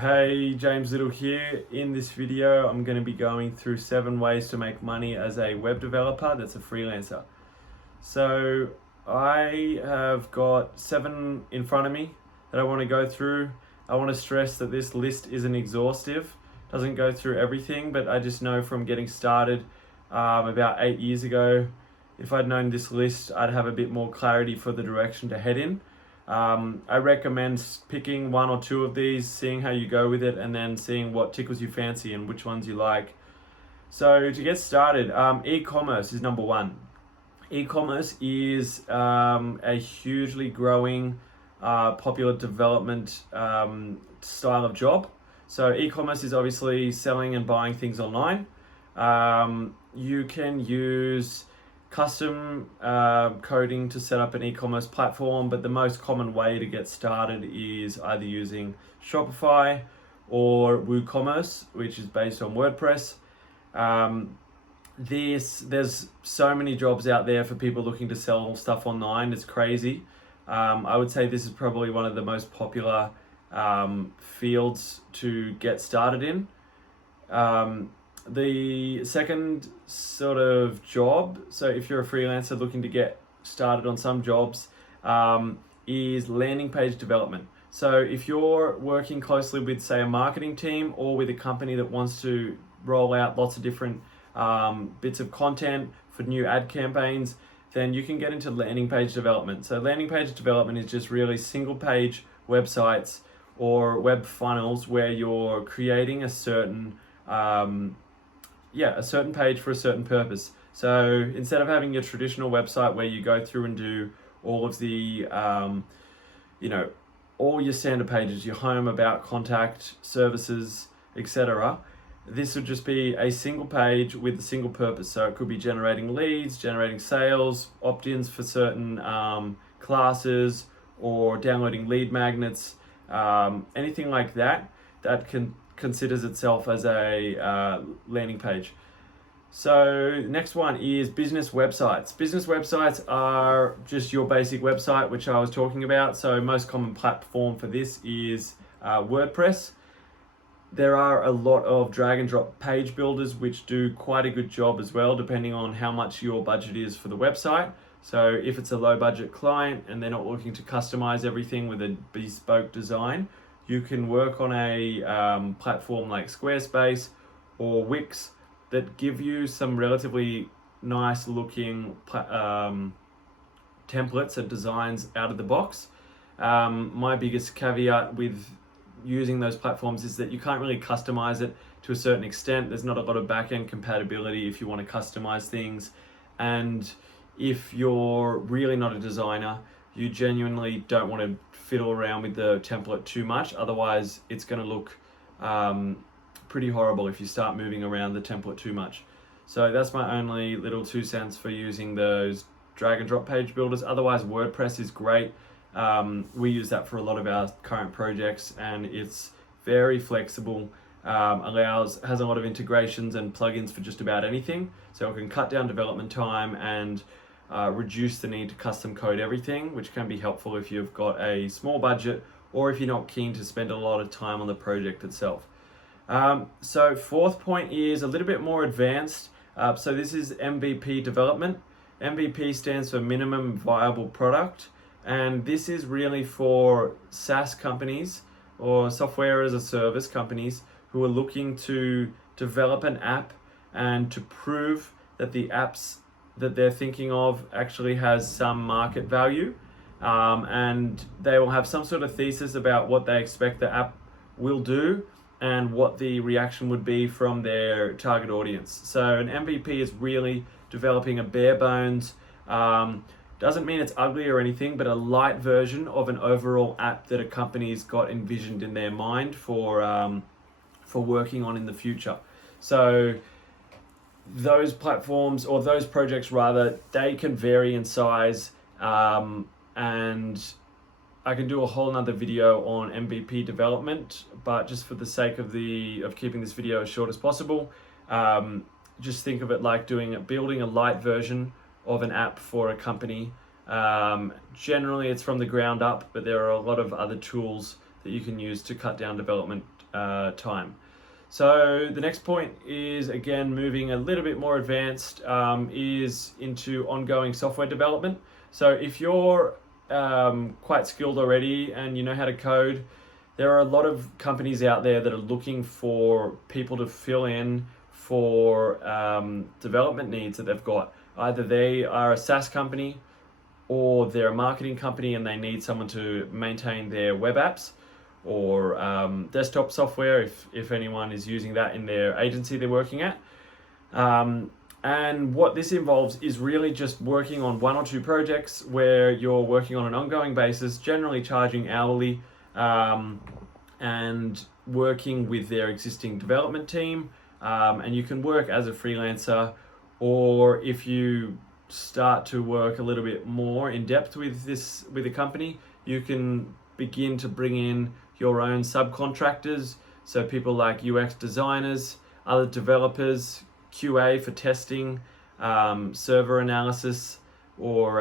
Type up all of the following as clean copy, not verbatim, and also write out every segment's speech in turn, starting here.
Hey, James Little here. In this video, I'm going to be going through 7 ways to make money as a web developer that's a freelancer. So I have got 7 in front of me that I want to go through. I want to stress that this list isn't exhaustive, doesn't go through everything, but I just know from getting started about 8 years ago, if I'd known this list, I'd have a bit more clarity for the direction to head in. I recommend picking 1 or 2 of these, seeing how you go with it, and then seeing what tickles your fancy and which ones you like. So to get started, e-commerce is number 1. E-commerce is a hugely growing, popular development style of job. So e-commerce is obviously selling and buying things online. You can use custom coding to set up an e-commerce platform, but the most common way to get started is either using Shopify or WooCommerce, which is based on WordPress. There's so many jobs out there for people looking to sell stuff online. It's crazy. I would say this is probably one of the most popular fields to get started in. The second sort of job, so if you're a freelancer looking to get started on some jobs, is landing page development. So if you're working closely with, say, a marketing team or with a company that wants to roll out lots of different bits of content for new ad campaigns, then you can get into landing page development. So landing page development is just really single page websites or web funnels where you're creating a certain page for a certain purpose. So instead of having your traditional website where you go through and do all of the, all your standard pages, your home, about, contact, services, etc., this would just be a single page with a single purpose. So it could be generating leads, generating sales, opt-ins for certain classes, or downloading lead magnets, anything like that considers itself as a landing page. So next one is business websites. Business websites are just your basic website, which I was talking about. So most common platform for this is WordPress. There are a lot of drag and drop page builders which do quite a good job as well, depending on how much your budget is for the website. So if it's a low budget client and they're not looking to customize everything with a bespoke design, you can work on a platform like Squarespace or Wix that give you some relatively nice looking templates and designs out of the box. My biggest caveat with using those platforms is that you can't really customize it to a certain extent. There's not a lot of back-end compatibility if you want to customize things. And if you're really not a designer, you genuinely don't want to fiddle around with the template too much. Otherwise, it's going to look pretty horrible if you start moving around the template too much. So that's my only little 2 cents for using those drag and drop page builders. Otherwise, WordPress is great. We use that for a lot of our current projects, and it's very flexible, has a lot of integrations and plugins for just about anything. So it can cut down development time and reduce the need to custom code everything, which can be helpful if you've got a small budget or if you're not keen to spend a lot of time on the project itself. So fourth point is a little bit more advanced. So this is MVP development. MVP stands for minimum viable product. And this is really for SaaS companies or software as a service companies who are looking to develop an app and to prove that the apps that they're thinking of actually has some market value. And they will have some sort of thesis about what they expect the app will do and what the reaction would be from their target audience. So an MVP is really developing a bare bones, doesn't mean it's ugly or anything, but a light version of an overall app that a company's got envisioned in their mind for working on in the future. So those platforms, or those projects rather, they can vary in size, and I can do a whole nother video on MVP development, but just for the sake of keeping this video as short as possible, just think of it like building a light version of an app for a company. Generally it's from the ground up, but there are a lot of other tools that you can use to cut down development time. So the next point is, again, moving a little bit more advanced, is into ongoing software development. So if you're quite skilled already and you know how to code, there are a lot of companies out there that are looking for people to fill in for development needs that they've got. Either they are a SaaS company or they're a marketing company and they need someone to maintain their web apps or desktop software if anyone is using that in their agency they're working at. And what this involves is really just working on 1 or 2 projects where you're working on an ongoing basis, generally charging hourly, and working with their existing development team. And you can work as a freelancer, or if you start to work a little bit more in depth with a company, you can begin to bring in your own subcontractors, so people like UX designers, other developers, QA for testing, server analysis, or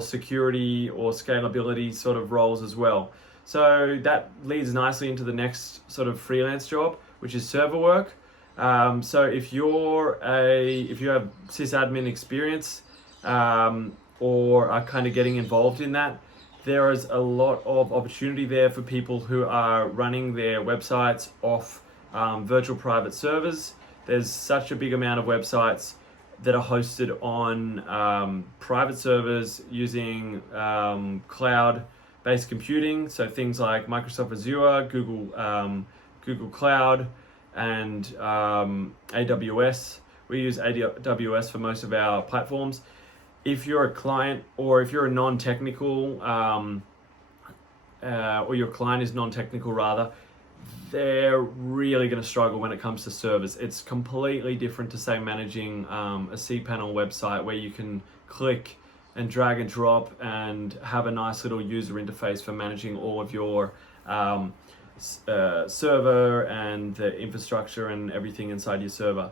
security or scalability sort of roles as well. So that leads nicely into the next sort of freelance job, which is server work. So if you have sysadmin experience, or are kind of getting involved in that, there is a lot of opportunity there for people who are running their websites off virtual private servers. There's such a big amount of websites that are hosted on private servers using cloud-based computing. So things like Microsoft Azure, Google Cloud, and AWS. We use AWS for most of our platforms. If you're a client, or if you're a non-technical, or your client is non-technical rather, they're really going to struggle when it comes to servers. It's completely different to, say, managing a cPanel website where you can click and drag and drop and have a nice little user interface for managing all of your server and the infrastructure and everything inside your server.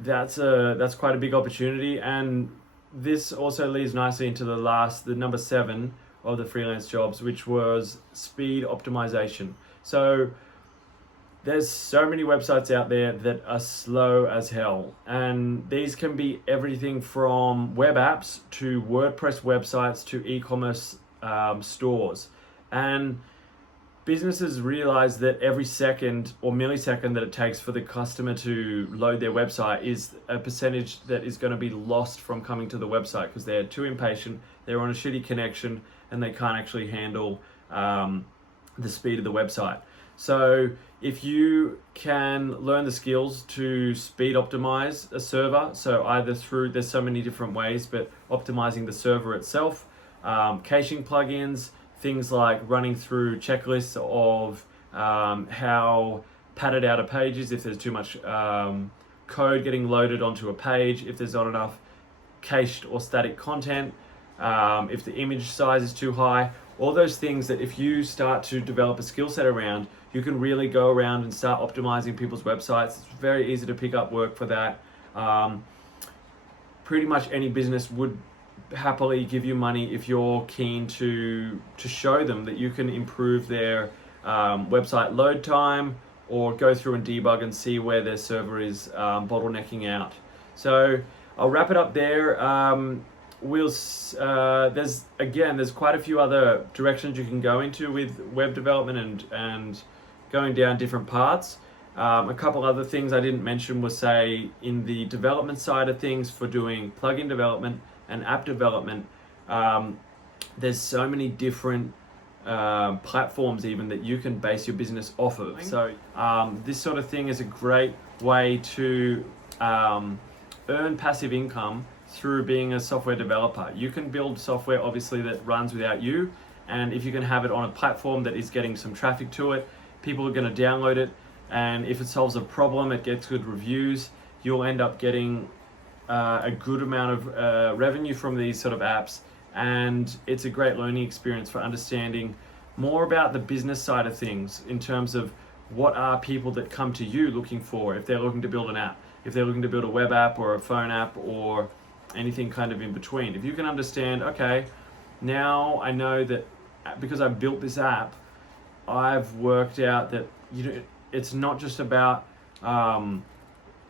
That's quite a big opportunity, and this also leads nicely into the number 7 of the freelance jobs, which was speed optimization. So there's so many websites out there that are slow as hell, and these can be everything from web apps to WordPress websites to e-commerce stores. And businesses realize that every second or millisecond that it takes for the customer to load their website is a percentage that is going to be lost from coming to the website because they're too impatient, they're on a shitty connection, and they can't actually handle the speed of the website. So if you can learn the skills to speed optimize a server, so either through, there's so many different ways, but optimizing the server itself, caching plugins, things like running through checklists of how padded out a page is, if there's too much code getting loaded onto a page, if there's not enough cached or static content, if the image size is too high, all those things that if you start to develop a skill set around, you can really go around and start optimizing people's websites. It's very easy to pick up work for that. Pretty much any business would happily give you money if you're keen to show them that you can improve their website load time, or go through and debug and see where their server is bottlenecking out. So I'll wrap it up there. There's quite a few other directions you can go into with web development and going down different paths. A couple other things I didn't mention was, say, in the development side of things for doing plugin development and app development, there's so many different platforms even that you can base your business off of. So this sort of thing is a great way to earn passive income through being a software developer. You can build software obviously that runs without you, and if you can have it on a platform that is getting some traffic to it, people are going to download it, and if it solves a problem, it gets good reviews, you'll end up getting a good amount of revenue from these sort of apps. And it's a great learning experience for understanding more about the business side of things in terms of what are people that come to you looking for if they're looking to build an app, if they're looking to build a web app or a phone app or anything kind of in between. If you can understand, okay, Now I know that because I built this app, I've worked out that it's not just about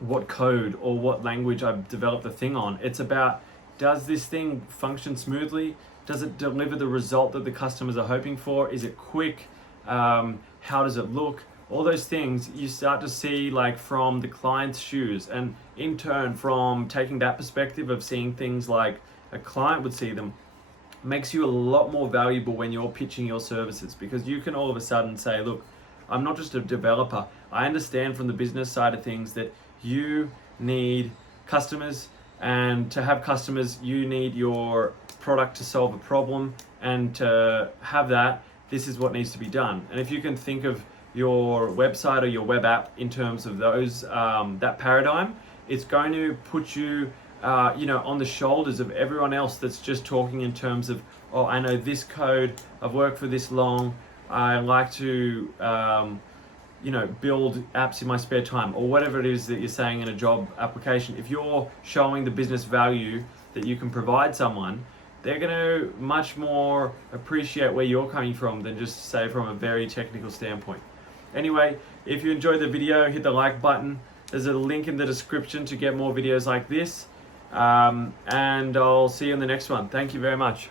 what code or what language I've developed the thing on. It's about, does this thing function smoothly? Does it deliver the result that the customers are hoping for? Is it quick? How does it look? All those things you start to see like from the client's shoes, and in turn from taking that perspective of seeing things like a client would see them, makes you a lot more valuable when you're pitching your services, because you can all of a sudden say, look, I'm not just a developer. I understand from the business side of things that you need customers, and to have customers, you need your product to solve a problem, and to have that, this is what needs to be done. And if you can think of your website or your web app in terms of those that paradigm, it's going to put you on the shoulders of everyone else that's just talking in terms of, oh, I know this code, I've worked for this long, I like to build apps in my spare time, or whatever it is that you're saying in a job application. If you're showing the business value that you can provide someone, they're going to much more appreciate where you're coming from than just say from a very technical standpoint. Anyway, if you enjoyed the video, hit the like button. There's a link in the description to get more videos like this. And I'll see you in the next one. Thank you very much.